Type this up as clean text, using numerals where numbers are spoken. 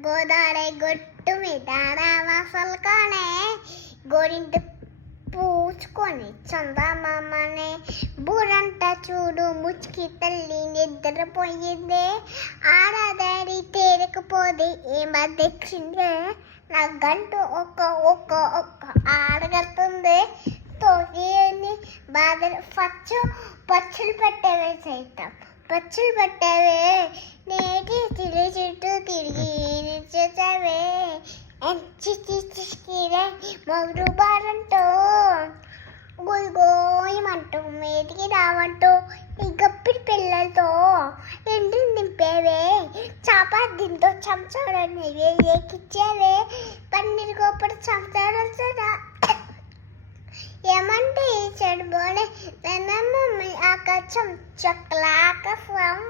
గోదావరి గొట్టు మీద రావాసలుకొనే గోరింటి పూచుకొని చందమామనే బూరంట చూడు ముచ్చుకి తల్లి నిద్రపోయిందే ఆడదారి తేరకపోతే ఏమో తెచ్చిందే నా గంట ఒక్క ఆడగలుతుంది తోటి బాధ పచ్చులు పెట్టేవే సైతం పచ్చులు పెట్టేవే నేటి తిరిగి చుట్టూ తిరిగి చూసావే చిచ్చిరే మొగుడు బారంటూ గోయమంటూ మీదికి రావంటూ ఈ గప్పిడి పిల్లలతో ఎండ్రి నింపేవే చాపాదింతో చంచాడని ఏకిచ్చేవే పన్నీరు గోపడి చంచాడు ఏమంటే ఈ చెడు బోడే మమ్మీ ఆకాశం చక్కల ఆకాశం